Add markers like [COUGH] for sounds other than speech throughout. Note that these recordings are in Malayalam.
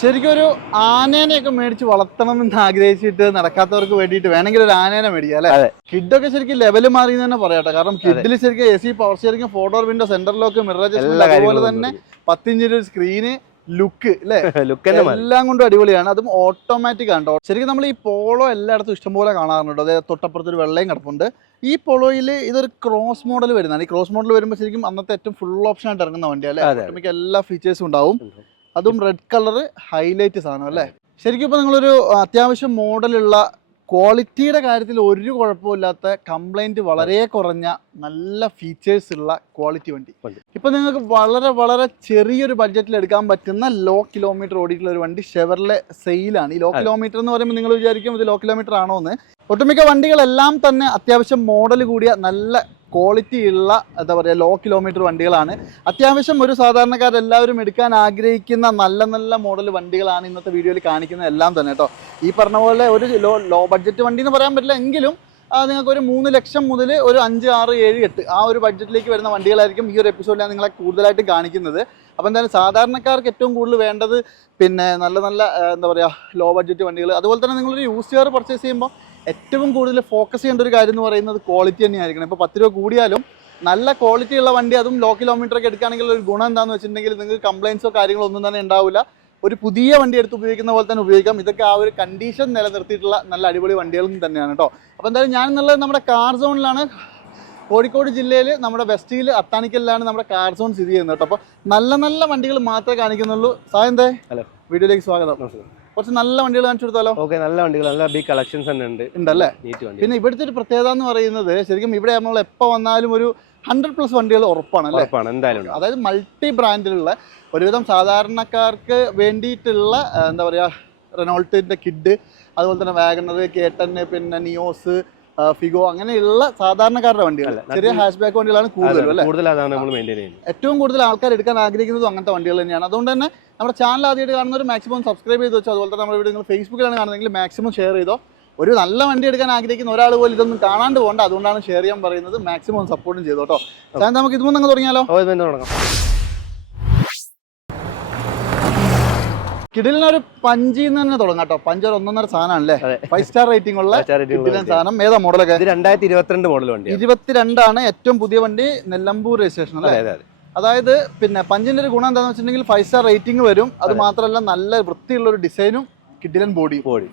ശരിക്കും ഒരു ആനേനെയൊക്കെ മേടിച്ച് വളർത്തണം എന്ന് ആഗ്രഹിച്ചിട്ട് നടക്കാത്തവർക്ക് വേണ്ടിയിട്ട് വേണമെങ്കിൽ ഒരു ആനേനെ മേടിക്കാം അല്ലെ. കിഡൊക്കെ ശരിക്കും ലെവൽ മാറി എന്ന് തന്നെ പറയാട്ടോ കാരണം കിഡിൽ ശരിക്കും A C power steering photo window സെന്ററിലൊക്കെ lock mirror അതുപോലെ തന്നെ പത്തിഞ്ചിന്റെ ഒരു സ്ക്രീന് ലുക്ക് അല്ലെ? ലുക്ക് എല്ലാം കൊണ്ടും അടിപൊളിയാണ്. അതും ഓട്ടോമാറ്റിക് ആണ്. ശരിക്കും നമ്മൾ ഈ പോളോ എല്ലായിടത്തും ഇഷ്ടംപോലെ കാണാറുണ്ട് അതായത് തൊട്ടപ്പുറത്ത് ഒരു വെള്ളയും കിടപ്പുണ്ട്. ഈ പോളോയിൽ ഇതൊരു ക്രോസ് മോഡൽ വരുന്നതാണ്. ഈ ക്രോസ് മോഡൽ വരുമ്പോൾ ശരിക്കും അന്നത്തെ ഏറ്റവും ഫുൾ ഓപ്ഷൻ ആയിട്ട് ഇറങ്ങുന്ന വണ്ടി അല്ലേ. എല്ലാ ഫീച്ചേഴ്സും ഉണ്ടാവും. അതും റെഡ് കളർ ഹൈലൈറ്റ് സാധനം അല്ലേ? ശരിക്കും ഇപ്പോൾ നിങ്ങളൊരു അത്യാവശ്യം മോഡലുള്ള ക്വാളിറ്റിയുടെ കാര്യത്തിൽ ഒരു കുഴപ്പമില്ലാത്ത കംപ്ലൈന്റ് വളരെ കുറഞ്ഞ നല്ല ഫീച്ചേഴ്സ് ഉള്ള ക്വാളിറ്റി വണ്ടി. ഇപ്പം ഇപ്പൊ നിങ്ങൾക്ക് വളരെ വളരെ ചെറിയൊരു ബഡ്ജറ്റിൽ എടുക്കാൻ പറ്റുന്ന ലോ കിലോമീറ്റർ ഓടിയിട്ടുള്ള ഒരു വണ്ടി ഷെവറിലെ സെയിലാണ് ഈ ലോ കിലോമീറ്റർ എന്ന് പറയുമ്പോൾ നിങ്ങൾ വിചാരിക്കും ഇത് ലോ കിലോമീറ്റർ ആണോ എന്ന് ഒട്ടുമിക്ക വണ്ടികളെല്ലാം തന്നെ അത്യാവശ്യം മോഡൽ കൂടിയ നല്ല ക്വാളിറ്റി ഉള്ള എന്താ പറയുക ലോ കിലോമീറ്റർ വണ്ടികളാണ്. അത്യാവശ്യം ഒരു സാധാരണക്കാരെല്ലാവരും എടുക്കാൻ ആഗ്രഹിക്കുന്ന നല്ല നല്ല മോഡൽ വണ്ടികളാണ് ഇന്നത്തെ വീഡിയോയിൽ കാണിക്കുന്നത് എല്ലാം തന്നെ കേട്ടോ. ഈ പറഞ്ഞ പോലെ ഒരു ലോ ലോ ബഡ്ജറ്റ് വണ്ടി എന്ന് പറയാൻ പറ്റില്ല. എങ്കിലും നിങ്ങൾക്ക് ഒരു മൂന്ന് ലക്ഷം മുതൽ ഒരു അഞ്ച് ആറ് ഏഴ് എട്ട് ആ ഒരു ബഡ്ജറ്റിലേക്ക് വരുന്ന വണ്ടികളായിരിക്കും ഈ ഒരു എപ്പിസോഡിൽ ഞാൻ നിങ്ങളെ കൂടുതലായിട്ട് കാണിക്കുന്നത്. അപ്പോൾ എന്തായാലും സാധാരണക്കാർക്ക് ഏറ്റവും കൂടുതൽ വേണ്ടത് പിന്നെ നല്ല നല്ല എന്താ പറയുക ലോ ബഡ്ജറ്റ് വണ്ടികൾ അതുപോലെ തന്നെ നിങ്ങളൊരു യൂസ് കാർ പർച്ചേസ് ചെയ്യുമ്പോൾ ഏറ്റവും കൂടുതൽ ഫോക്കസ് ചെയ്യേണ്ട ഒരു കാര്യം എന്ന് പറയുന്നത് ക്വാളിറ്റി തന്നെയായിരിക്കണം. ഇപ്പോൾ പത്ത് രൂപ കൂടിയാലും നല്ല ക്വാളിറ്റി ഉള്ള വണ്ടി അതും ലോ കിലോമീറ്റർ ഒക്കെ എടുക്കുകയാണെങ്കിൽ ഒരു ഗുണം എന്താണെന്ന് വെച്ചിട്ടുണ്ടെങ്കിൽ നിങ്ങൾക്ക് കംപ്ലയിൻസോ കാര്യങ്ങളോ ഒന്നും തന്നെ ഉണ്ടാവില്ല. ഒരു പുതിയ വണ്ടി എടുത്ത് ഉപയോഗിക്കുന്ന പോലെ തന്നെ ഉപയോഗിക്കാം. ഇതൊക്കെ ആ ഒരു കണ്ടീഷൻ നിലനിർത്തിയിട്ടുള്ള നല്ല അടിപൊളി വണ്ടികളും തന്നെയാണ് കേട്ടോ. അപ്പോൾ എന്തായാലും ഞാൻ എന്നുള്ളത് നമ്മുടെ കാർ സോണിലാണ് കോഴിക്കോട് ജില്ലയിൽ നമ്മുടെ വെസ്റ്റിൽ അത്താണിക്കലിലാണ് നമ്മുടെ കാർ സോൺ സ്ഥിതി ചെയ്യുന്നത് കേട്ടോ. അപ്പോൾ നല്ല നല്ല വണ്ടികൾ മാത്രമേ കാണിക്കുന്നുള്ളൂ. സായന്തേ ഹലോ. വീഡിയോയിലേക്ക് സ്വാഗതം. കുറച്ച് നല്ല വണ്ടികൾ കാണിച്ചു കൊടുത്താലോ? ഓക്കെ നല്ല വണ്ടികൾ നല്ല ബിഗ് കളക്ഷൻസ് തന്നെ ഉണ്ട്. ഉണ്ടല്ലേ? പിന്നെ ഇവിടുത്തെ ഒരു പ്രത്യേകത എന്ന് പറയുന്നത് ശരിക്കും ഇവിടെ നമ്മൾ എപ്പോൾ വന്നാലും ഒരു ഹൺഡ്രഡ് പ്ലസ് വണ്ടികൾ ഉറപ്പാണ് ഉറപ്പാണ് എന്തായാലും. അതായത് മൾട്ടി ബ്രാൻഡിലുള്ള ഒരുവിധം സാധാരണക്കാർക്ക് വേണ്ടിയിട്ടുള്ള എന്താ പറയുക റെനോൾട്ടിന്റെ കിഡ് അതുപോലെ തന്നെ വാഗണർ കേട്ടന് പിന്നെ നിയോസ് ഫിഗോ അങ്ങനെയുള്ള സാധാരണക്കാരുടെ വണ്ടികൾ. ചെറിയ ഹാഷ് ബാക്ക് വണ്ടികളാണ് കൂടുതലും കൂടുതൽ അതാണ് നമ്മൾ മെയിന്റെയിൻ ചെയ്യുന്നത്. ഏറ്റവും കൂടുതൽ ആൾക്കാർ എടുക്കാൻ ആഗ്രഹിക്കുന്നതും അങ്ങനത്തെ വണ്ടികൾ തന്നെയാണ്. അതുകൊണ്ട് തന്നെ നമ്മുടെ ചാനൽ ആദ്യമായിട്ട് കാണുന്നവർ മാക്സിമം സബ്സ്ക്രൈബ് ചെയ്ത് വെച്ചോ. അതുപോലെ തന്നെ നമ്മുടെ വീഡിയോ നിങ്ങൾ ഫേസ്ബുക്കിലാണ് കാണുന്നതെങ്കിൽ മാക്സിമം ഷെയർ ചെയ്തോ. ഒരു നല്ല വണ്ടി എടുക്കാൻ ആഗ്രഹിക്കുന്ന ഒരാൾ പോലും ഇതൊന്നും കാണാണ്ട് പോകണ്ട. അതുകൊണ്ടാണ് ഷെയർ ചെയ്യാൻ പറയുന്നത് മാക്സിമം സപ്പോർട്ടും ചെയ്തോട്ടോ നമുക്ക് ഇതുമൊന്നും അങ്ങ് തുടങ്ങിയാലോ? തുടങ്ങാം. കിടിലിനൊരു പഞ്ചിന്ന് തന്നെ തുടങ്ങാം കേട്ടോ. പഞ്ച് ഒരു ഒന്നൊന്നര സാധനമാണല്ലേ. ഫൈവ് സ്റ്റാർ റേറ്റിംഗ് ഉള്ള കിടിലൻ സാധനം. ഏതാ മോഡലൊക്കെ രണ്ടായിരത്തി ഇരുപത്തിരണ്ട് മോഡൽ വണ്ടി ഇരുപത്തിരണ്ടാണ് ഏറ്റവും പുതിയ വണ്ടി നെല്ലമ്പൂർ രജിസ്ട്രേഷൻ അല്ലേ? അതെ അതെ അതെ. അതായത് പിന്നെ പഞ്ചിന്റെ ഒരു ഗുണം എന്താണെന്ന് വെച്ചിട്ടുണ്ടെങ്കിൽ ഫൈവ് സ്റ്റാർ റേറ്റിംഗ് വരും. അത് മാത്രമല്ല നല്ല വൃത്തിയുള്ള ഒരു ഡിസൈനും കിഡിലൻ ബോഡി ബോഡി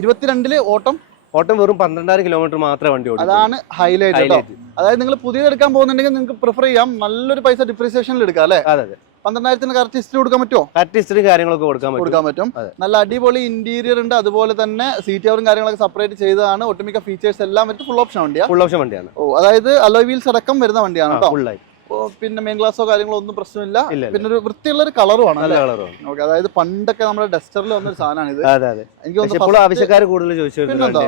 ഇരുപത്തിരണ്ടിൽ ഓട്ടം? ഓട്ടം വെറും പന്ത്രണ്ടായിരം കിലോമീറ്റർ മാത്രമേ വണ്ടി ഓടും അതാണ് ഹൈലൈറ്റ് അതായത് നിങ്ങൾ പുതിയത് എടുക്കാൻ പോകുന്നുണ്ടെങ്കിൽ നിങ്ങൾക്ക് പ്രിഫർ ചെയ്യാം. നല്ലൊരു പൈസ ഡിപ്രീസിയേഷനിൽ എടുക്കാം അല്ലേ? അതെ അതെ. പന്ത്രണ്ടായിരത്തിന് കറക്റ്റ് ഹിസ്റ്ററി കൊടുക്കാൻ പറ്റുമോ കറക്റ്റ് ഹിസ്റ്ററി കാര്യങ്ങളൊക്കെ കൊടുക്കാൻ പറ്റും. കൊടുക്കാൻ പറ്റും. നല്ല അടിപൊളി ഇന്റീരിയർ ഉണ്ട്. അതുപോലെ തന്നെ സീറ്റ് കവറും കാര്യങ്ങളൊക്കെ സെപ്പറേറ്റ് ചെയ്തതാണ്. ഒട്ടുമിക്ക ഫീച്ചേഴ്സ് എല്ലാം വെച്ച് ഫുൾ ഓപ്ഷൻ വണ്ടിയാണ് ഫുൾ ഓപ്ഷൻ വണ്ടിയാണ്. ഓ അതായത് അലോയ് വീൽസ് അടക്കം വരുന്ന വണ്ടിയാണ് കേട്ടോ. ഫുള്ളായി ഓ, പിന്നെ മെയിൻ ഗ്ലാസോ കാര്യങ്ങളോ ഒന്നും പ്രശ്നമില്ല. പിന്നെ ഒരു വൃത്തിയുള്ള ഒരു കളറുമാണ് ഓക്കെ അതായത് പണ്ടൊക്കെ നമ്മുടെ ഡസ്റ്ററിൽ വന്നൊരു സാധനമാണ് ഇത്. എനിക്ക് ആവശ്യക്കാർ കൂടുതൽ പിന്നെന്താ?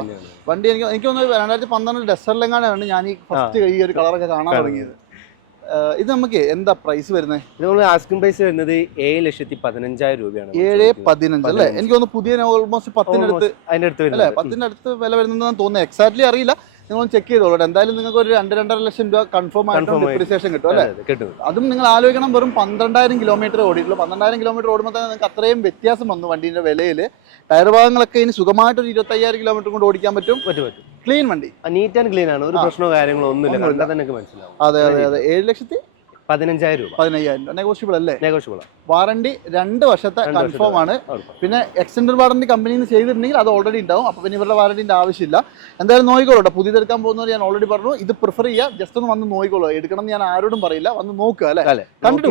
വണ്ടി എനിക്ക് എനിക്ക് തോന്നുന്നു രണ്ടായിരത്തി പന്ത്രണ്ട് ഡസ്റ്ററിലെങ്ങാനാണ് ഞാൻ ഈ ഫസ്റ്റ് ഈ ഒരു കളറൊക്കെ കാണാൻ. തുടങ്ങിയത്. ഇത് നമുക്ക് എന്താ പ്രൈസ് വരുന്നത് ഇത് നമ്മൾ ആസ്കിംഗ് പ്രൈസ് വരുന്നത് ഏഴ് ലക്ഷത്തി പതിനഞ്ചായിരം രൂപയാണ്. ഏഴ്. പതിനഞ്ച് അല്ലേ. എനിക്ക് തോന്നുന്നു പുതിയ ഓൾമോസ്റ്റ് പത്തിനടുത്ത് അടുത്ത് അതിന്റെ അടുത്ത് അല്ലേ? വരുന്നത്. പത്തിന്റെ അടുത്ത് വില വരുന്നതെന്ന് തോന്നുന്നു. എക്സാക്ട്ലി അറിയില്ല. നിങ്ങൾ ചെക്ക് ചെയ്തോളൂ. എന്തായാലും നിങ്ങൾക്ക് ഒരു രണ്ട് രണ്ടര ലക്ഷം രൂപ കൺഫേം ആയിട്ട് ഡിപ്രിസിയേഷൻ കിട്ടും അല്ലേ? കിട്ടും. അതും നിങ്ങൾ ആലോചിക്കണം. വെറും പന്ത്രണ്ടായിരം കിലോമീറ്റർ ഓടിയിട്ടുള്ളൂ. പന്ത്രണ്ടായിരം കിലോമീറ്റർ ഓടുമ്പോൾ തന്നെ നിങ്ങൾക്ക് അത്രയും വ്യത്യാസം വന്നു വണ്ടീന്റെ വിലയിൽ ടയർ ഭാഗങ്ങളൊക്കെ ഇനി സുഖമായിട്ട് ഒരു ഇരുപത്തയ്യായിരം കിലോമീറ്റർ കൊണ്ട് ഓടിക്കാൻ പറ്റും. പറ്റും പറ്റും. ക്ലീൻ വണ്ടി. നീറ്റ് ആൻഡ് ക്ലീൻ ആണ്. ഒരു. പ്രശ്നമോ കാര്യങ്ങളോ ഒന്നുമില്ല. കണ്ടാൽ തന്നെ മനസ്സിലാവും. അതെ അതെ അതെ. ഏഴ് ലക്ഷത്തി? പതിനഞ്ചായിരം രൂപ. പതിനയ്യായിരം രൂപ. നെഗോഷ്യബിൾ അല്ലേ? നെഗോഷ്യബിൾ വാറണ്ടി രണ്ട് വർഷത്തെ കൺഫേം ആണ്. പിന്നെ എക്സ്റ്റൻഡ് വാറണ്ടി കമ്പനിയിൽ നിന്ന് ചെയ്തിട്ടുണ്ടെങ്കിൽ അത് ഓൾറെഡി ഉണ്ടാവും. അപ്പോൾ പിന്നെ ഇവരുടെ വാറണ്ടിന്റെ ആവശ്യമില്ല. എന്തായാലും നോക്കിക്കോളൂ പുതിയതെടുക്കാൻ പോകുന്നവർ ഞാൻ ഓൾറെഡി പറഞ്ഞു. ഇത് പ്രിഫർ ചെയ്യുക ജസ്റ്റ് ഒന്ന് വന്ന് നോക്കിക്കോളൂ. എടുക്കണം എന്ന് ഞാൻ ആരോടും പറയില്ല. വന്ന് നോക്കുക അല്ലേ? കണ്ടിട്ട്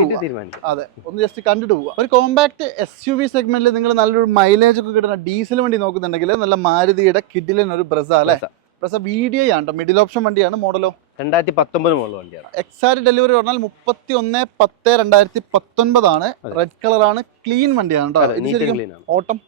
അതെ. ഒന്ന് ജസ്റ്റ് കണ്ടിട്ട് പോവുക. ഒരു കോമ്പാക്ട് എസ് യു വി സെഗ്മെന്റിൽ നിങ്ങൾ നല്ലൊരു മൈലേജ് ഒക്കെ കിട്ടുന്ന ഡീസൽ വണ്ടി നോക്കുന്നുണ്ടെങ്കിൽ നല്ല മാരുതിയുടെ കിഡിലിന് ഒരു ബ്രസ അല്ലേ? ഡി ഐ ആണ് കേട്ടോ മിഡിൽ ഓപ്ഷൻ വണ്ടിയാണ് മോഡലോ രണ്ടായിരത്തി പത്തൊമ്പത് മോഡൽ വണ്ടിയാണ്. എക്സാറ്റ് ഡെലിവറി പറഞ്ഞാൽ മുപ്പത്തി ഒന്ന് പത്ത് രണ്ടായിരത്തി പത്തൊൻപതാണ്. റെഡ് കളറാണ് ക്ലീൻ വണ്ടിയാണ് കേട്ടോ ഓട്ടം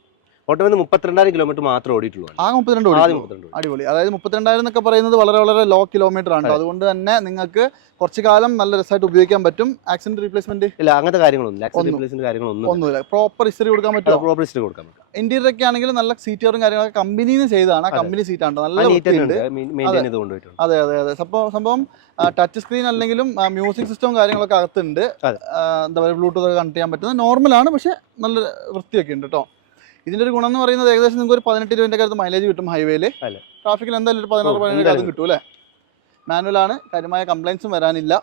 ഓട്ടം വന്ന് മുപ്പത്തിരണ്ടായിരം കിലോമീറ്റർ മാത്രമേ ഓടിയിട്ടുള്ളൂ ആ മുപ്പത്തിരണ്ട് ആദ്യം മുപ്പത്തിരണ്ട് ഓടി. അടിപൊളി. അതായത് മുപ്പത്തിരണ്ടായിരം എന്നൊക്കെ പറയുന്നത് വളരെ വളരെ ലോ കിലോമീറ്റർ ആണ്. ട്ടോ. അതുകൊണ്ട് തന്നെ നിങ്ങൾക്ക് കുറച്ച് കാലം നല്ല രസമായിട്ട് ഉപയോഗിക്കാൻ പറ്റും. ആക്സിഡന്റ് റീപ്ലേസ്മെന്റ് ഇല്ല അങ്ങനത്തെ കാര്യങ്ങളൊന്നും ആക്സിഡന്റ് ഒന്നും. റീപ്ലേസ്മെന്റ് കാര്യങ്ങളൊന്നും ഒന്നുമില്ല. പ്രോപ്പർ ഹിസ്റ്ററി കൊടുക്കാൻ പറ്റും പ്രോപ്പർ ഹിസ്റ്ററി കൊടുക്കാൻ പറ്റും. ഇന്റീരിയർ ഒക്കെ ആണെങ്കിൽ നല്ല സീറ്റുകളും കാര്യങ്ങളൊക്കെ കമ്പനിയിൽ നിന്ന് ചെയ്തതാണ്. അതെ. കമ്പനി നല്ല വൃത്തിയുണ്ട്. മെയിന്റെയിൻ ചെയ്ത് കൊണ്ടുപോയിട്ടുണ്ട്. അതെ അതെ അതെ. സംഭവം സംഭവം ടച്ച് സ്ക്രീൻ അല്ലെങ്കിലും മ്യൂസിക് സിസ്റ്റവും കാര്യങ്ങളൊക്കെ അകത്തുണ്ട്. അതെ. ആ, എന്താ പറയുക ബ്ലൂടൂത്ത് ഒക്കെ കണക്ട് ചെയ്യാൻ പറ്റുന്നത് നോർമലാണ് പക്ഷെ നല്ല വൃത്തിയൊക്കെ ഉണ്ട് കേട്ടോ ഇതിന്റെ ഒരു ഗുണം എന്ന് പറയുന്നത് ഏകദേശം നിങ്ങൾക്ക് ഒരു പതിനെട്ട് ഇരുപതിന്റെ കാര്യത്തിൽ മൈലേജ് കിട്ടും ഹൈവേയിൽ അതെ. ട്രാഫിക്കിൽ എന്തായാലും ഒരു പതിനാറ് പതിനേഴ് കാര്യം കിട്ടും അല്ലേ മാനുവലാണ് കാര്യമായ കംപ്ലൈൻസും വരാനില്ല.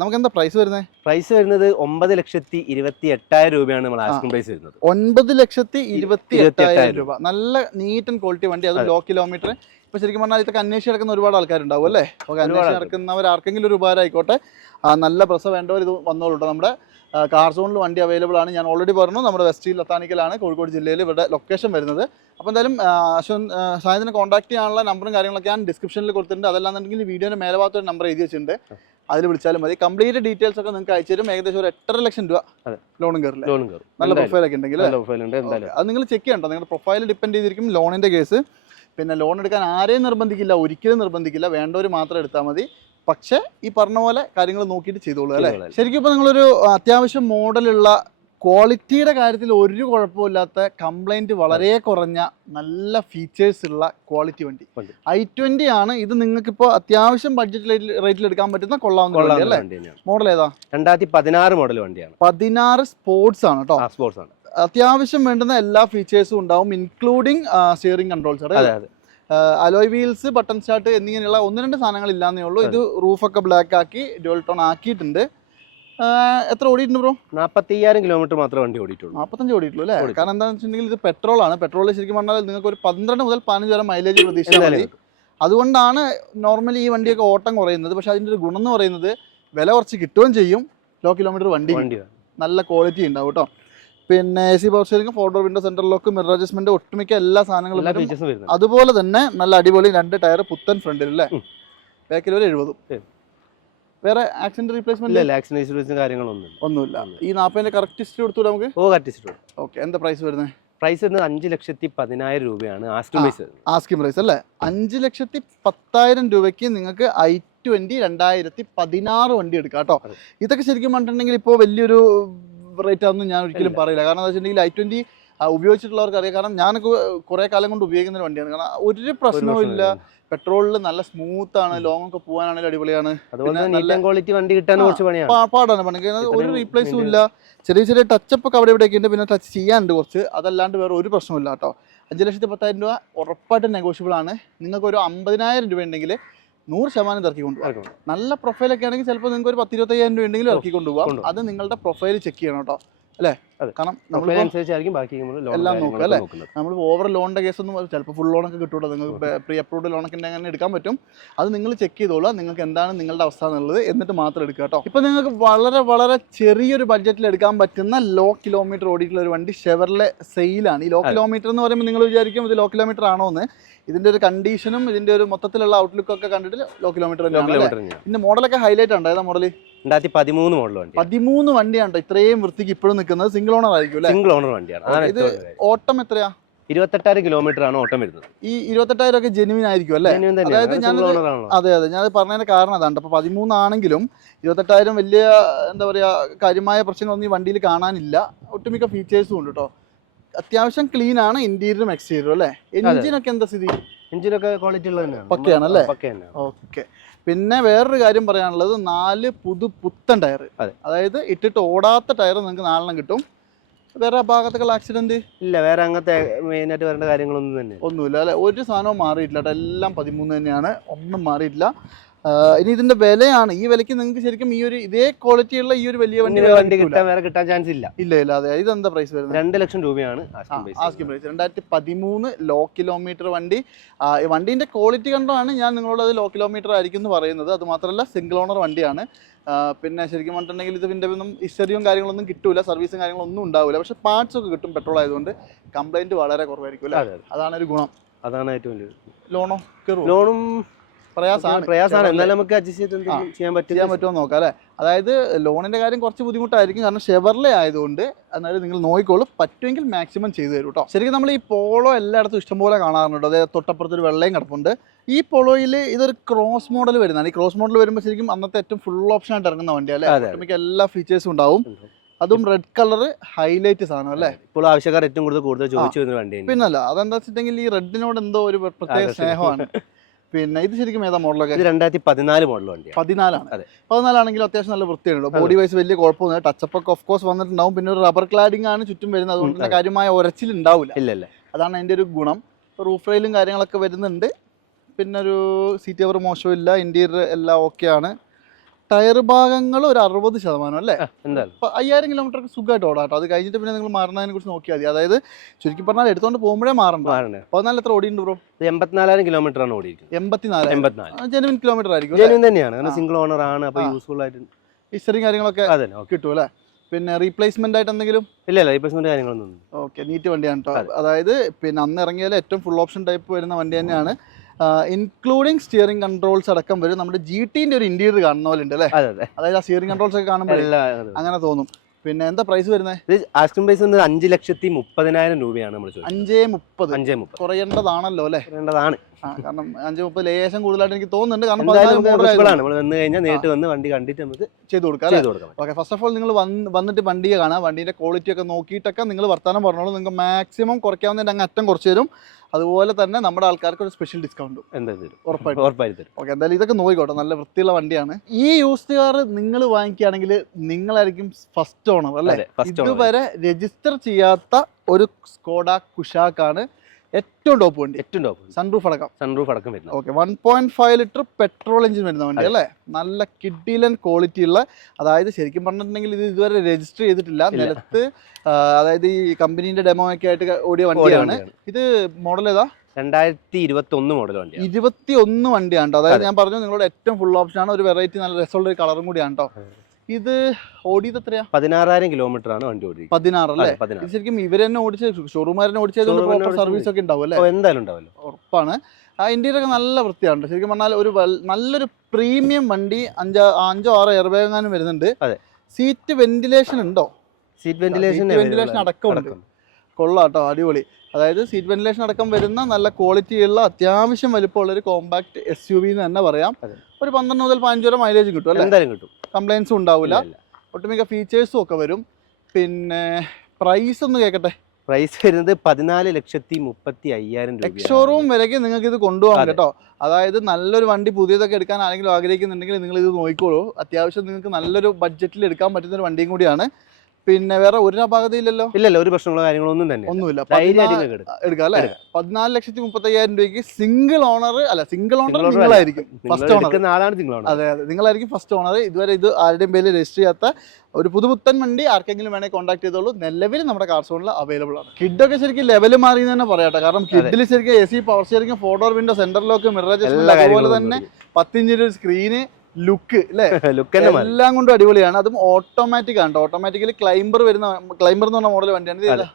നമുക്ക് എന്താ പ്രൈസ് വരുന്നത് പ്രൈസ് വരുന്നത് ഒമ്പത് ലക്ഷത്തി ഇരുപത്തി എട്ടായിരം രൂപയാണ് നമ്മൾ ആസ്കിംഗ് പ്രൈസ് വരുന്നത്. ഒൻപത് ലക്ഷത്തി ഇരുപത്തി എട്ടായിരം രൂപ. നല്ല നീറ്റ് ആൻഡ് ക്വാളിറ്റി വണ്ടി. അത് അതെ. ലോ കിലോമീറ്റർ ഇപ്പൊ ശരിക്കും പറഞ്ഞാൽ ഇതൊക്കെ അന്വേഷിച്ച് നടക്കുന്ന ഒരുപാട് ആൾക്കാരുണ്ടാവും അല്ലേ? അന്വേഷിച്ച്. നടക്കുന്നവർ ആർക്കെങ്കിലും ഒരു ഉപകാരം ആയിക്കോട്ടെ നല്ല പ്രസവം വേണ്ടവർ ഇത് വന്നോളൂട്ടോ നമ്മുടെ. കാർ സോണിൽ വണ്ടി അവൈലബിൾ ആണ്. ഞാൻ ഓൾറെഡി പറഞ്ഞു നമ്മുടെ വെസ്റ്റ് ലത്താനിക്കലാണ് കോഴിക്കോട് ജില്ലയിൽ ഇവിടെ ലൊക്കേഷൻ വരുന്നത്. അപ്പോൾ എന്തായാലും അശ്വൻ സായന്തിനെ കോൺടാക്ട് ചെയ്യാനുള്ള നമ്പറും കാര്യങ്ങളൊക്കെ ഞാൻ ഡിസ്ക്രിപ്ഷനിൽ കൊടുത്തിട്ടുണ്ട്. അതല്ലാന്നുണ്ടെങ്കിൽ വീഡിയോ മേലെ ഭാഗത്ത് ഒരു നമ്പർ എഴുതി വെച്ചിട്ടുണ്ട്. അതിൽ വിളിച്ചാലും മതി. കംപ്ലീറ്റ് ഡീറ്റെയിൽസ് ഒക്കെ നിങ്ങൾക്ക് അയച്ചു തരും. ഏകദേശം ഒരു എട്ടര ലക്ഷം രൂപ. ലോണും കയറില്ല ലോണും കയറും നല്ല പ്രൊഫൈലൊക്കെ പ്രൊഫൈൽ ഒക്കെ ഉണ്ടെങ്കിൽ അത് നിങ്ങൾ ചെക്ക് ചെയ്യണ്ടോ നിങ്ങളുടെ പ്രൊഫൈൽ ഡിപ്പെൻഡ് ചെയ്തിരിക്കും ലോണിന്റെ കേസ് പിന്നെ ലോൺ എടുക്കാൻ ആരെയും നിർബന്ധിക്കില്ല ഒരിക്കലും നിർബന്ധിക്കില്ല. വേണ്ടവർ മാത്രം എടുത്താൽ മതി. പക്ഷേ ഈ പറഞ്ഞ പോലെ കാര്യങ്ങൾ നോക്കിയിട്ട് ചെയ്തോളൂ അല്ലേ. ശരിക്കും ഇപ്പൊ നിങ്ങളൊരു അത്യാവശ്യം മോഡലുള്ള ക്വാളിറ്റിയുടെ കാര്യത്തിൽ ഒരു കുഴപ്പമില്ലാത്ത കംപ്ലൈന്റ് വളരെ കുറഞ്ഞ നല്ല ഫീച്ചേഴ്സ് ഉള്ള ക്വാളിറ്റി വണ്ടി. ഐ ട്വന്റി ആണ്. ഇത് നിങ്ങൾക്ക് ഇപ്പോൾ അത്യാവശ്യം ബഡ്ജറ്റ് റേറ്റിൽ എടുക്കാൻ പറ്റുന്ന കൊള്ളാവുന്ന വണ്ടി അല്ലേ മോഡൽ ഏതാ? രണ്ടായിരത്തി പതിനാറ് മോഡൽ വണ്ടിയാണ്. പതിനാറ് സ്പോർട്സ് ആണ് കേട്ടോ സ്പോർട്സ് ആണ്. അത്യാവശ്യം വേണ്ടുന്ന എല്ലാ ഫീച്ചേഴ്സും ഉണ്ടാവും ഇൻക്ലൂഡിങ് സ്റ്റിയറിംഗ് കൺട്രോൾസ് അതെ അതെ. അലോയ് വീൽസ് ബട്ടൺ സ്റ്റാർട്ട് എന്നിങ്ങനെയുള്ള ഒന്ന് രണ്ട് സാധനങ്ങൾ ഇല്ലാന്നേ ഉള്ളൂ ഇത് റൂഫൊക്കെ ബ്ലാക്ക് ആക്കി ഡ്യുവൽ ടോൺ ആക്കിയിട്ടുണ്ട്. എത്ര ഓടിയിട്ടുണ്ട് ബ്രോ നാൽപ്പത്തി അയ്യായിരം കിലോമീറ്റർ മാത്രമേ വണ്ടി ഓടിയിട്ടുള്ളൂ. നാൽപ്പത്തഞ്ച് ഓടിയിട്ടുള്ളൂ അല്ലേ? കാരണം എന്താണെന്ന് വെച്ചിട്ടുണ്ടെങ്കിൽ ഇത് പെട്രോൾ ആണ്. പെട്രോൾ ശരിക്കും പറഞ്ഞാൽ നിങ്ങൾക്ക് ഒരു പന്ത്രണ്ട് മുതൽ പതിനഞ്ച് വരെ മൈലേജ് പ്രതീക്ഷിച്ചാൽ മതി. അതുകൊണ്ടാണ് നോർമലി ഈ വണ്ടിയൊക്കെ ഓട്ടം കുറയുന്നത്. പക്ഷെ അതിന്റെ ഒരു ഗുണം എന്ന് പറയുന്നത് വില കുറച്ച് കിട്ടുകയും ചെയ്യും. ലോ കിലോമീറ്റർ വണ്ടി വണ്ടി നല്ല ക്വാളിറ്റി ഉണ്ടാവും കേട്ടോ. പിന്നെ A C power steering four door window central lock mirror adjustment ഒട്ടുമിക്ക എല്ലാ സാധനങ്ങളും. അതുപോലെ തന്നെ നല്ല അടിപൊളി രണ്ട് ടയർ പുത്തൻ ഫ്രണ്ടിൽ അല്ലേ. ബാക്കിൽ ഒരു എഴുപതും. വേറെ ആക്സിഡന്റ് റീപ്ലേസ്മെന്റ് ആക്സിഡൻസ് കാര്യങ്ങളൊന്നും. ഒന്നുമില്ല ഒന്നും. ഈ നാൽപ്പതിന്റെ കറക്റ്റ് ഹിസ്റ്ററി കൊടുത്തു നമുക്ക് ഓ കറക്റ്റ് ഹിസ്റ്ററി ഓക്കെ എന്താ പ്രൈസ് വരുന്നത് പ്രൈസ് വരുന്നത് അഞ്ച് ലക്ഷത്തി പതിനായിരം രൂപയാണ് ആസ്കിം. പ്രൈസ് അല്ലേ അഞ്ച് ലക്ഷത്തി പത്തായിരം രൂപയ്ക്ക് നിങ്ങൾക്ക് ഐ ട്വന്റി രണ്ടായിരത്തി പതിനാറ് വണ്ടി എടുക്കാം കേട്ടോ. ഇതൊക്കെ ശരിക്കും പറഞ്ഞിട്ടുണ്ടെങ്കിൽ ഇപ്പോൾ വലിയൊരു റേറ്റ് ആണെന്ന് ഞാൻ ഒരിക്കലും പറയില്ല. കാരണം എന്താ വെച്ചിട്ടുണ്ടെങ്കിൽ ഐ ട്വന്റി ഉപയോഗിച്ചിട്ടുള്ളവർക്ക് അറിയാം. കാരണം ഞാനൊക്കെ കുറേ കാലം കൊണ്ട് ഉപയോഗിക്കുന്ന ഒരു വണ്ടിയാണ്. കാരണം ഒരു പ്രശ്നവുമില്ല പ്രശ്നവും ഇല്ല. പെട്രോളിൽ നല്ല സ്മൂത്ത് ആണ്. ലോങ് ഒക്കെ പോകാനാണെങ്കിലും അടിപൊളിയാണ്. നല്ല- ക്വാളിറ്റി വണ്ടി കിട്ടാൻ ആ, കുറച്ച് പണിയാണ്. പാടാണ് പണി ഒരു റീപ്ലേസും ഇല്ല. ചെറിയ ചെറിയ ടച്ചപ്പ് ഒക്കെ അവിടെ ഇവിടെയൊക്കെ ഉണ്ട്. പിന്നെ ടച്ച് ചെയ്യാനുണ്ട് കുറച്ച്. അതല്ലാണ്ട് വേറെ ഒരു പ്രശ്നമില്ല കേട്ടോ. അഞ്ച് ലക്ഷത്തി പത്തായിരം രൂപ ഉറപ്പായിട്ടും നെഗോഷ്യബിൾ ആണ്. നിങ്ങൾക്ക് ഒരു അമ്പതിനായിരം രൂപ ഉണ്ടെങ്കിൽ നൂറ് ശതമാനം ഇറക്കി കൊണ്ടുപോകാം ഇറക്കണം. നല്ല പ്രൊഫൈലൊക്കെ ആണെങ്കിൽ ചിലപ്പോൾ നിങ്ങൾക്ക് ഒരു പത്തിരുപത്തയ്യായിരം രൂപ ഉണ്ടെങ്കിലും ഇറക്കി കൊണ്ടുപോകാം. അത് നിങ്ങളുടെ പ്രൊഫൈൽ ചെക്ക് ചെയ്യണം കേട്ടോ അല്ലേ. കാരണം അനുസരിച്ചായിരിക്കും ബാക്കി എല്ലാം നോക്കുക, അല്ലേ? നമ്മൾ ഓവർ ലോണിന്റെ കേസൊന്നും ചിലപ്പോൾ ഫുൾ ലോണൊക്കെ കിട്ടുള്ളൂ നിങ്ങൾക്ക് പ്രീ അപ്രൂവ്ഡ് ലോണൊക്കെ അങ്ങനെ എടുക്കാൻ പറ്റും. അത് നിങ്ങൾ ചെക്ക് ചെയ്തോളൂ നിങ്ങൾക്ക് എന്താണ് നിങ്ങളുടെ അവസ്ഥ എന്നുള്ളത് എന്നിട്ട് മാത്രം എടുക്കുക കേട്ടോ. ഇപ്പൊ നിങ്ങൾക്ക് വളരെ വളരെ ചെറിയൊരു ബഡ്ജറ്റിൽ എടുക്കാൻ പറ്റുന്ന ലോ കിലോമീറ്റർ ഓടിയിട്ടുള്ള ഒരു വണ്ടി ഷെവർലെ സെയിലാണ് ഈ ലോ കിലോമീറ്റർ എന്ന് പറയുമ്പോൾ നിങ്ങൾ വിചാരിക്കും ഇത് ലോ കിലോമീറ്റർ ആണോ എന്ന്. ഇതിന്റെ ഒരു കണ്ടീഷനും ഇതിന്റെ ഒരു മൊത്തത്തിലുള്ള ഔട്ട്ലുക്കൊക്കെ കണ്ടിട്ട് ലോ കിലോമീറ്റർ ലോ കിലോമീറ്റർ ഇതിന്റെ മോഡലൊക്കെ ഹൈലൈറ്റ് ആണ് ഏതാ മോഡൽ രണ്ടായിരത്തി പതിമൂന്ന് മോഡൽ വണ്ടി പതിമൂന്ന് വണ്ടിയാണ് ഇത്രയും വൃത്തിക്ക് ഇപ്പോഴും നിൽക്കുന്നത്? സിംഗിൾ ഓണർ ആയിരിക്കും സിംഗിൾ ഓണർ വണ്ടിയാണ്. അതാണ് ഇത്. ഓട്ടം എത്രയാ? ഇരുപത്തെട്ടായിരം കിലോമീറ്റർ ആണ് ഓട്ടം വരുന്നത്. ഈ ഇരുപത്തെട്ടായിരം ഒക്കെ ജെനുവിൻ ആയിരിക്കും അല്ലേ? അതായത് ആണല്ലോ. അതെ അതെ. ഞാൻ പറഞ്ഞതിന്റെ കാരണം അതാണ്. അപ്പോൾ പതിമൂന്നാണെങ്കിലും ഇരുപത്തെട്ടായിരം വലിയ എന്താ പറയാ കാര്യമായ പ്രശ്നങ്ങളൊന്നും ഈ വണ്ടിയിൽ കാണാനില്ല. ഒട്ടുമിക്ക ഫീച്ചേഴ്സും ഉണ്ട് കേട്ടോ അത്യാവശ്യം ക്ലീൻ ആണ് ഇന്റീരിയറും എക്സ്റ്റീരിയറും അല്ലേ? എഞ്ചിനൊക്കെ എന്താ സ്ഥിതി? എഞ്ചിനൊക്കെ ക്വാളിറ്റി ഉള്ളത് പക്കയാണ് അല്ലേ? ഓക്കെ പിന്നെ വേറൊരു കാര്യം പറയാനുള്ളത് നാല് പുതു പുത്തൻ ടയർ. അതെ. അതായത് ഇട്ടിട്ട് ഓടാത്ത ടയർ നിങ്ങൾക്ക് നാലെണ്ണം കിട്ടും. വേറെ ഭാഗത്തുള്ള ആക്സിഡന്റ് ഇല്ല വേറെ അങ്ങനത്തെ മെയിൻ ആയിട്ട് വരേണ്ട കാര്യങ്ങളൊന്നും തന്നെ ഒന്നുമില്ല അല്ലെ? ഒരു സാധനവും മാറിയിട്ടില്ല എല്ലാം പതിമൂന്ന് തന്നെയാണ്. ഒന്നും മാറിയിട്ടില്ല. ഇനി ഇതിന്റെ വിലയാണ്. ഈ വിലയ്ക്ക് നിങ്ങൾക്ക് ശരിക്കും ഈ ഒരു ഇതേ ക്വാളിറ്റിയുള്ള ഈ ഒരു വലിയ വണ്ടി വണ്ടി കിട്ടാൻ വേറെ കിട്ടാൻ ചാൻസ് ഇല്ല. ഇല്ല ഇല്ല അതെ. ഇതെന്താ പ്രൈസ് വരുന്നത്? രണ്ട് ലക്ഷം രൂപയാണ് ആസ്കിംഗ് പ്രൈസ് രണ്ടായിരത്തി പതിമൂന്ന് ലോ കിലോമീറ്റർ വണ്ടി. വണ്ടിന്റെ ക്വാളിറ്റി കണ്ടാണ് ഞാൻ നിങ്ങളോട് അത് ലോ കിലോമീറ്റർ ആയിരിക്കും എന്ന് പറയുന്നത്. അത് മാത്രമല്ല സിംഗിൾ ഓണർ വണ്ടിയാണ്. പിന്നെ ശരിക്കും പറഞ്ഞിട്ടുണ്ടെങ്കിൽ ഇതിന്റെ ഒന്നും ഹിസ്റ്ററിയും കാര്യങ്ങളൊന്നും കിട്ടൂല സർവീസും കാര്യങ്ങളൊന്നും ഉണ്ടാവില്ല പക്ഷെ പാർട്സ് ഒക്കെ കിട്ടും പെട്രോൾ ആയതുകൊണ്ട് കംപ്ലൈന്റ് വളരെ കുറവായിരിക്കും അല്ലേ? അതെ അതെ. അതാണ് ഒരു ഗുണം. അതാണ് ഏറ്റവും വലിയ ലോണോ ലോണും പ്രയാസമാണ്. പ്രയാസമാണ്. എന്നാലും നമുക്ക് അഡ്ജസ്റ്റ് ചെയ്ത് ചെയ്യാൻ ചെയ്യാൻ ചെയ്യാൻ പറ്റുമോ നോക്കാം അല്ലേ? അതായത് ലോണിന്റെ കാര്യം കുറച്ച് ബുദ്ധിമുട്ടായിരിക്കും. കാരണം ഷെവർലെ ആയതുകൊണ്ട് എന്നാലും നിങ്ങൾ നോക്കിക്കോളൂ. പറ്റുമെങ്കിൽ മാക്സിമം ചെയ്തു തരും കേട്ടോ ശരിക്കും നമ്മൾ ഈ പോളോ എല്ലായിടത്തും ഇഷ്ടംപോലെ കാണാറുണ്ട്. അതായത് തൊട്ടപ്പുറത്തൊരു വെള്ളയും കിടപ്പുണ്ട്. ഈ പോളോയിൽ ഇതൊരു ക്രോസ് മോഡൽ വരുന്നതാണ്. ഈ ക്രോസ് മോഡൽ വരുമ്പോൾ ശരിക്കും അന്നത്തെ ഏറ്റവും ഫുൾ ഓപ്ഷൻ ആയിട്ട് ഇറങ്ങുന്ന വണ്ടിയല്ലേ അതെ. എല്ലാ ഫീച്ചേഴ്സും ഉണ്ടാവും. അതും റെഡ് കളർ ഹൈലൈറ്റ് സാധനം അല്ലേ? ഇപ്പോൾ ആവശ്യക്കാർ ഏറ്റവും കൂടുതൽ കൂടുതൽ ചോദിച്ചു വരുന്ന വണ്ടി പിന്നല്ല അതെന്താ വെച്ചിട്ടുണ്ടെങ്കിൽ ഈ റെഡിനോട് എന്തോ ഒരു പ്രത്യേക സ്നേഹമാണ്. [LAUGHS] പിന്നെ ഇത് ശരിക്കും ഏതാ മോഡലൊക്കെ? ഇത് രണ്ടായിരത്തി പതിനാല് മോഡൽ വണ്ടിയാണ്. പതിനാലാണ്. അതെ. പതിനാലാണെങ്കിലും അത്യാവശ്യം നല്ല വൃത്തിയുണ്ട്. ബോഡി വൈസ് വലിയ കുഴപ്പമൊന്നുമില്ല. ടച്ചപ്പ് ഒക്കെ ഓഫ് കോഴ്സ് വന്നിട്ടുണ്ടാവും. പിന്നെ ഒരു റബ്ബർ ക്ലാഡിംഗ് ആണ് ചുറ്റും വരുന്നത്. അതുകൊണ്ട് തന്നെ. കാര്യമായ ഉരച്ചിൽ ഉണ്ടാവില്ല ഇല്ല ഇല്ല. അതാണ് അതിന്റെ ഒരു ഗുണം. റൂഫ് റെയിലും കാര്യങ്ങളൊക്കെ വരുന്നുണ്ട്. പിന്നെ ഒരു സീറ്റ് കവർ മോശമില്ല. ഇന്റീരിയർ എല്ലാം ഓക്കെയാണ് ടയർ ഭാഗങ്ങൾ ഒരു അറുപത് ശതമാനം അല്ലേ? അയ്യായിരം കിലോമീറ്റർ സുഖമായിട്ട് ഓടാം കേട്ടോ. അത് കഴിഞ്ഞിട്ട് പിന്നെ നിങ്ങൾ മാറുന്നതിനെ കുറിച്ച് നോക്കിയാൽ മതി. അതായത് ചുരുക്കി പറഞ്ഞാൽ എടുത്തോണ്ട് പോകുമ്പോഴേ മാറണ്ട. മാറണേ പതിനാല് എത്ര ഓടിയുണ്ട് ബ്രോ എൺപത്തിനാലായിരം കിലോമീറ്റർ ആണ് ഓടിയിരിക്കുന്നത്. എൺപത്തിനാല്. ജെനുവിൻ കിലോമീറ്റർ ആയിരിക്കും ജെനുവിൻ തന്നെയാണ്. കാരണം സിംഗിൾ ഓണർ ആണ് അപ്പൊ ആ. യൂസ്ഫുൾ ആയിട്ട് ഹിസ്റ്ററിയും കാര്യങ്ങളൊക്കെ കിട്ടും അല്ലേ? പിന്നെ റീപ്ലേസ്മെന്റ് ആയിട്ട് എന്തെങ്കിലും? ഇല്ല ഇല്ല. റീപ്ലേസ്മെന്റ് കാര്യങ്ങളൊന്നും. ഓക്കെ നീറ്റ് വണ്ടിയാണ് കേട്ടോ അതായത് പിന്നെ അന്ന് ഇറങ്ങിയാൽ ഏറ്റവും ഫുൾ ഓപ്ഷൻ ടൈപ്പ് വരുന്ന വണ്ടി തന്നെയാണ്. ഇൻക്ലൂഡിങ് സ്റ്റിയറിംഗ് കൺട്രോൾസ് അടക്കം വരും. നമ്മുടെ ജി ടിന്റെ ഒരു ഇന്റീരിയർ കാണുന്ന പോലെ ഉണ്ട് അല്ലേ? അതെ അതെ. അതായത് ആ സ്റ്റിയറിംഗ് കൺട്രോൾസ് ഒക്കെ കാണുമ്പോൾ അങ്ങനെ തോന്നും. പിന്നെ എന്താ പ്രൈസ് വരുന്നത് ആസ്കിംഗ് പ്രൈസ് അഞ്ച് ലക്ഷത്തി മുപ്പതിനായിരം രൂപയാണ് നമ്മൾ അഞ്ചേ മുപ്പത്. അഞ്ചേ മുപ്പത്. കുറയേണ്ടതാണല്ലോ അല്ലേ? ആ, കാരണം അഞ്ചേ മുപ്പത് ലേശം കൂടുതലായിട്ട് എനിക്ക് തോന്നുന്നുണ്ട്. കാരണം എന്തായാലും നമ്മൾ വന്നു കഴിഞ്ഞാൽ നേരിട്ട് വന്ന് വണ്ടി കണ്ടിട്ട് നമുക്ക് ചെയ്തു കൊടുക്കാം ഓക്കെ ഫസ്റ്റ് ഓഫ് ഓൾ നിങ്ങൾ വന്നിട്ട് വണ്ടിയെ കാണാം വണ്ടിയുടെ ക്വാളിറ്റി ഒക്കെ നോക്കിയിട്ടൊക്കെ നിങ്ങൾ വർത്താനം പറഞ്ഞോളൂ. നിങ്ങൾക്ക് മാക്സിമം കുറയ്ക്കാവുന്നതിന്റെ അങ്ങ് അറ്റം കുറച്ച് തരും. അതുപോലെ തന്നെ നമ്മുടെ ആൾക്കാർക്ക് ഒരു സ്പെഷ്യൽ ഡിസ്കൗണ്ട് എന്താ തരും. ഉറപ്പായിട്ടും. തരും. ഓക്കെ എന്തായാലും ഇതൊക്കെ നോക്കിക്കോട്ടെ. നല്ല വൃത്തിയുള്ള വണ്ടിയാണ്. ഈ യൂസ്ഡ് കാർ നിങ്ങൾ വാങ്ങിക്കുകയാണെങ്കിൽ നിങ്ങളായിരിക്കും ഫസ്റ്റ് ഓണർ അല്ലേ? ഇതുവരെ രജിസ്റ്റർ ചെയ്യാത്ത ഒരു സ്കോഡ കുഷാക്കാണ് ഏറ്റവും ടോപ്പ് വണ്ടി. ഏറ്റവും ടോപ്പ് സൺറൂഫ് അടക്കം. സൺറൂഫ് അടക്കം വരുന്നത്. Okay one point five litre petrol engine വരുന്ന വണ്ടി അല്ലേ? നല്ല കിഡിലൻ ക്വാളിറ്റി ഉള്ള അതായത് ശരിക്കും പറഞ്ഞിട്ടുണ്ടെങ്കിൽ ഇത് ഇതുവരെ രജിസ്റ്റർ ചെയ്തിട്ടില്ല. നിലത്ത് അതായത് ഈ കമ്പനീന്റെ ഡെമോ ഒക്കെ ആയിട്ട് ഓടിയ വണ്ടിയാണ്. ഇത് മോഡൽ ഏതാ? രണ്ടായിരത്തി ഇരുപത്തി ഒന്ന് മോഡൽ വണ്ടി. ഇരുപത്തി ഒന്ന് വണ്ടിയാണ് അതായത് ഞാൻ പറഞ്ഞു നിങ്ങളുടെ ഏറ്റവും ഫുൾ ഓപ്ഷൻ ആണ്. ഒരു വെറൈറ്റി നല്ല രസമുള്ള ഒരു കളറും കൂടിയാണ് കേട്ടോ. ഇത് ഓടിയത് എത്രയാ? പതിനാറായിരം കിലോമീറ്റർ ആണ് വണ്ടി ഓടി പതിനാറ് അല്ലേ? ശരിക്കും ഇവർ തന്നെ ഓടിച്ച Showroom തന്നെ പ്രോപ്പർ ഓടിച്ചത് സർവീസ് ഒക്കെ ഉണ്ടാവും അല്ലേ? എന്തായാലും ഉണ്ടാവല്ലോ ഉറപ്പാണ്. ആ ഇന്ത്യയിൽ ഒക്കെ നല്ല വൃത്തിയാണ് ശരിക്കും പറഞ്ഞാൽ ഒരു നല്ലൊരു പ്രീമിയം വണ്ടി അഞ്ചോ അഞ്ചോ ആറോ എയർബാഗാനും വരുന്നുണ്ട്. അതെ. സീറ്റ് വെന്റിലേഷൻ ഉണ്ടോ? സീറ്റ് വെന്റിലേഷൻ വെന്റിലേഷൻ അടക്കം അടക്കമുണ്ട്. കൊള്ളാം കേട്ടോ അടിപൊളി. അതായത് സീറ്റ് വെന്റിലേഷൻ അടക്കം വരുന്ന നല്ല ക്വാളിറ്റിയുള്ള അത്യാവശ്യം വലിപ്പമുള്ള ഒരു കോമ്പാക്ട് എസ് യു വി എന്ന് തന്നെ പറയാം. ഒരു പന്ത്രണ്ട് മുതൽ പതിനഞ്ച് വരെ മൈലേജ് കിട്ടും എന്തായാലും കിട്ടും. കംപ്ലൈൻസും ഉണ്ടാവില്ല. ഒട്ടുമിക്ക ഫീച്ചേഴ്സും ഒക്കെ വരും. പിന്നെ പ്രൈസ് ഒന്ന് കേൾക്കട്ടെ പ്രൈസ് വരുന്നത് പതിനാല് ലക്ഷത്തി മുപ്പത്തി അയ്യായിരം രൂപ ഷോറൂം വരയ്ക്ക് നിങ്ങൾക്ക് ഇത് കൊണ്ടുപോകാം കേട്ടോ. അതായത് നല്ലൊരു വണ്ടി പുതിയതൊക്കെ എടുക്കാൻ ആരെങ്കിലും ആഗ്രഹിക്കുന്നുണ്ടെങ്കിൽ നിങ്ങൾ ഇത് നോക്കിക്കോളൂ. അത്യാവശ്യം നിങ്ങൾക്ക് നല്ലൊരു ബഡ്ജറ്റിൽ എടുക്കാൻ പറ്റുന്ന ഒരു വണ്ടിയും കൂടിയാണ്. പിന്നെ വേറെ ഒരു അപാകതയില്ലല്ലോ ഇല്ലല്ലോ ഒരു പ്രശ്നങ്ങളോ കാര്യങ്ങളോ ഒന്നും തന്നെ. ഒന്നുമില്ല. എടുക്കാം. അല്ലേ? പതിനാല് ലക്ഷത്തി മുപ്പത്തി അയ്യായിരം രൂപയ്ക്ക് സിംഗിൾ ഓണർ അല്ല സിംഗിൾ ഓണർ നിങ്ങളായിരിക്കും. ഫസ്റ്റ് ഓണർ ആളാണ് സിംഗിൾ ഓണർ അതെ അതെ. നിങ്ങളായിരിക്കും ഫസ്റ്റ് ഓണർ ഇതുവരെ ഇത് ആരുടെയും പേര് രജിസ്റ്റർ ചെയ്യാത്ത ഒരു പുതുപുത്തൻ വണ്ടി ആർക്കെങ്കിലും വേണമെങ്കിൽ കോൺടാക്ട് ചെയ്തോളൂ. നിലവിൽ നമ്മുടെ കാർ സോണിൽ അവൈലബിൾ ആണ്. കിഡൊക്കെ ശരിക്കും ലെവൽ മാറി തന്നെ പറയാട്ടെ കാരണം കിഡിൽ ശരിക്കും A C power steering photo window centre lock mirror അതുപോലെ തന്നെ പത്തിഞ്ചിന്റെ ഒരു സ്ക്രീന് ലുക്ക് അല്ലേ ലുക്ക് എല്ലാം കൊണ്ടും അടിപൊളിയാണ്. അതും ഓട്ടോമാറ്റിക് ആണ് ഓട്ടോമാറ്റിക്കലി ക്ലൈംബർ വരുന്ന ക്ലൈംബർ എന്ന് പറഞ്ഞ മോഡൽ വണ്ടിയാണ്.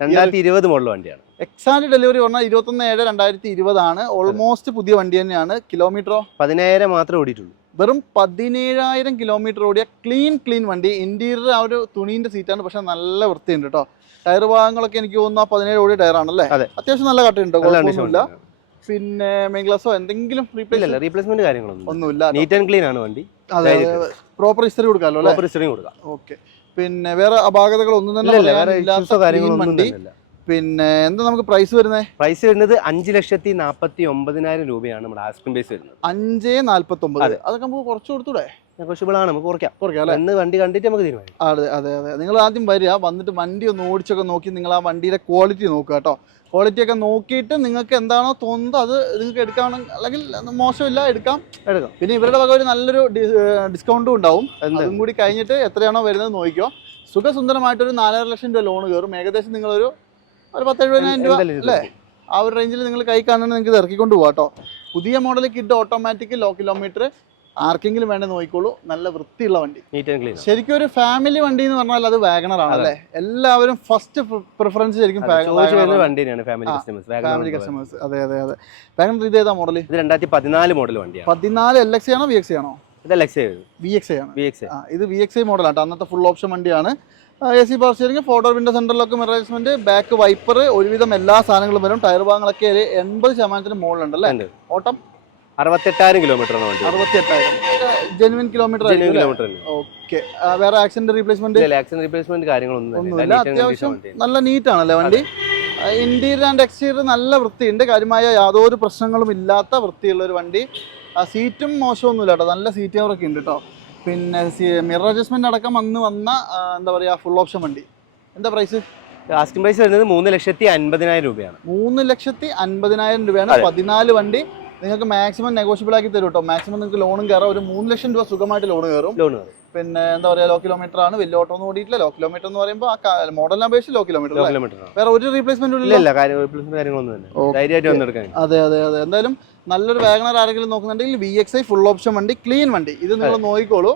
രണ്ടായിരത്തി ഇരുപത് മോഡൽ വണ്ടിയാണ്. എക്സാക്ട് ഡെലിവറി പറഞ്ഞാൽ ഇരുപത്തൊന്ന് ഏഴ് രണ്ടായിരത്തി ഇരുപതാണ് ഓൾമോസ്റ്റ് പുതിയ വണ്ടി തന്നെയാണ്. കിലോമീറ്ററോ പതിനായിരം മാത്രമേ ഓടിയിട്ടുള്ളൂ. വെറും പതിനേഴായിരം കിലോമീറ്റർ ഓടിയ ക്ലീൻ ക്ലീൻ വണ്ടി. ഇന്റീരിയർ ആ ഒരു തുണീന്റെ സീറ്റാണ് പക്ഷെ നല്ല വൃത്തിയുണ്ട് കേട്ടോ ടയർ ഭാഗങ്ങളൊക്കെ എനിക്ക് തോന്നുന്നു ആ പതിനേഴ് ഓടിയ ടയറാണല്ലേ ആണല്ലേ? അത്യാവശ്യം നല്ല condition കുഴപ്പമൊന്നുമില്ല. പിന്നെ മെയിൻ ഗ്ലാസോ എന്തെങ്കിലും റീപ്ലേസ് റീപ്ലേസ്മെന്റ് കാര്യങ്ങളൊന്നും ഒന്നുമില്ല നീറ്റ് ആൻഡ് ക്ലീൻ ആണ് വണ്ടി. അതെ പ്രോപ്പർ ഹിസ്റ്ററി കൊടുക്കാമല്ലോ പ്രോപ്പർ ഹിസ്റ്ററി കൊടുക്കാം. ഓക്കെ പിന്നെ വേറെ അപാകതകൾ ഒന്നും തന്നെ ഇല്ല വേറെ പറയാനില്ലാത്ത കാര്യങ്ങളൊന്നും വണ്ടി. പിന്നെ എന്താ നമുക്ക് പ്രൈസ് വരുന്നത് പ്രൈസ് വരുന്നത് അഞ്ച് ലക്ഷത്തി നാൽപ്പത്തി ഒമ്പതിനായിരം രൂപയാണ് നമ്മുടെ ആസ്ക്രീം ബേസ് വരുന്നത്. അഞ്ചേ നാല്പത്തൊമ്പത്. ഒമ്പത് അതൊക്കെ നമുക്ക് കുറച്ച് കൊടുത്തൂടെ? നെഗോഷ്യബിൾ ആണ്. നമുക്ക് കുറയ്ക്കാം. കുറയ്ക്കാം അല്ലേ? എന്ന് വണ്ടി കണ്ടിട്ട് നമുക്ക് തീരുമാനിക്കാം. അതെ അതെ അതെ. നിങ്ങൾ ആദ്യം വരിക വന്നിട്ട് വണ്ടി ഒന്ന് ഓടിച്ചൊക്കെ നോക്കി നിങ്ങൾ ആ വണ്ടിയുടെ ക്വാളിറ്റി നോക്കുക കേട്ടോ. ക്വാളിറ്റി ഒക്കെ നോക്കിയിട്ട് നിങ്ങൾക്ക് എന്താണോ തോന്നുന്നത് അത് നിങ്ങൾക്ക് എടുക്കാണ് അല്ലെങ്കിൽ മോശമില്ല എടുക്കാം. എടുക്കാം. പിന്നെ ഇവരുടെ വക ഒരു നല്ലൊരു ഡിസ്കൗണ്ടും ഉണ്ടാവും. എന്തും അതും കൂടി കഴിഞ്ഞിട്ട് എത്രയാണോ വരുന്നത് നോക്കിക്കോ. സുഖസുന്ദരമായിട്ടൊരു നാലര ലക്ഷം രൂപ ലോൺ കയറും. ഏകദേശം നിങ്ങളൊരു ഒരു പത്ത് എഴുപതിനായിരം രൂപ അല്ലേ? ആ ഒരു റേഞ്ചിൽ നിങ്ങൾ കൈ കാണുന്നത് നിങ്ങൾക്ക് ഇറക്കിക്കൊണ്ട് പോകാം കേട്ടോ. പുതിയ model kid automatic low kilometre ആർക്കെങ്കിലും വേണ്ട നോക്കിക്കോളൂ. നല്ല വൃത്തിയുള്ള വണ്ടി. ശരിക്കും ഒരു ഫാമിലി വണ്ടി എന്ന് പറഞ്ഞാൽ അത് വാഗണർ ആണ് അല്ലേ? എല്ലാവരും ഫസ്റ്റ് പ്രിഫറൻസ് ശരിക്കും വണ്ടി ഫാമിലി കസ്റ്റമേഴ്സ് അതെ അതെ അതെ. വാഗണർ ഇത് ഏതാ മോഡൽ ഇത് രണ്ടായിരത്തി പതിനാല് മോഡൽ വണ്ടിയാണ്. പതിനാല് എൽ എക്സ് ആണോ വി എക്സ് ആണോ? ഇത് വി എക്സ് ആണ്. വി എക്സ് ഇത് വി എക്സ് ഐ മോഡലാണ് അന്നത്തെ ഫുൾ ഓപ്ഷൻ വണ്ടിയാണ്. A C power steering photo window സെന്ററിലൊക്കെ മെറേജ്മെന്റ് ബാക്ക് വൈപ്പർ ഒരുവിധം എല്ലാ സാധനങ്ങളും വരും. ടയർ ഭാഗങ്ങളൊക്കെ എൺപത് ശതമാനത്തിന് മുകളിലുണ്ട് അല്ലേ. ഓട്ടം അറുപത്തെട്ടായിരം കിലോമീറ്റർ ആണ് വണ്ടി അറുപത്തി എട്ടായിരം ജെനുവിൻ കിലോമീറ്റർ കിലോമീറ്റർ ഓക്കെ വേറെ ആക്സിഡന്റ് റീപ്ലേസ്മെന്റ് ആക്സിഡന്റ് റീപ്ലേസ്മെന്റ് കാര്യങ്ങളൊന്നും അത്യാവശ്യം നല്ല നീറ്റ് ആണല്ലേ വണ്ടി? ഇന്റീരിയർ ആൻഡ് എക്സ്റ്റീരിയർ നല്ല വൃത്തിയുണ്ട്. കാര്യമായ യാതൊരു പ്രശ്നങ്ങളും ഇല്ലാത്ത വൃത്തിയുള്ള ഒരു വണ്ടി. സീറ്റും മോശമൊന്നുമില്ല കേട്ടോ. നല്ല സീറ്റ് കവറൊക്കെ ഉണ്ട് കേട്ടോ. പിന്നെ മിറർ അഡ്ജസ്റ്റ്മെന്റ് അടക്കം അന്ന് വന്ന എന്താ പറയാ ഫുൾ ഓപ്ഷൻ വണ്ടി. എന്താ പ്രൈസ് ആസ്കിംഗ് പ്രൈസ് വരുന്നത് മൂന്ന് ലക്ഷത്തി അൻപതിനായിരം രൂപയാണ്. മൂന്ന് ലക്ഷത്തി അൻപതിനായിരം രൂപയാണ്. പതിനാല് വണ്ടി. നിങ്ങൾക്ക് മാക്സിമം നെഗോഷ്യബിൾ ആക്കി തരും കേട്ടോ മാക്സിമം നിങ്ങൾക്ക് ലോണും കയറാം ഒരു മൂന്ന് ലക്ഷം രൂപ സുഖമായിട്ട് ലോൺ കയറും ലോൺ പിന്നെ എന്താ പറയുക ലോ കിലോമീറ്റർ ആണ്. വലിയ ഓട്ടോ ഒന്നും ഓടിയിട്ടില്ല. ലോ കിലോമീറ്റർ എന്ന് പറയുമ്പോൾ ആ മോഡൽ അപേക്ഷിച്ച് ലോ കിലോമീറ്റർ വേറെ ഒരു റീപ്ലേസ്മെന്റ് ഇല്ല. കാര്യങ്ങളൊന്നും അതെ അതെ അതെ. എന്തായാലും നല്ലൊരു വാഗണർ ആരെങ്കിലും നോക്കുന്നുണ്ടെങ്കിൽ V X I full option വണ്ടി ക്ലീൻ വണ്ടി. ഇത് നിങ്ങൾ നോക്കിക്കോളൂ.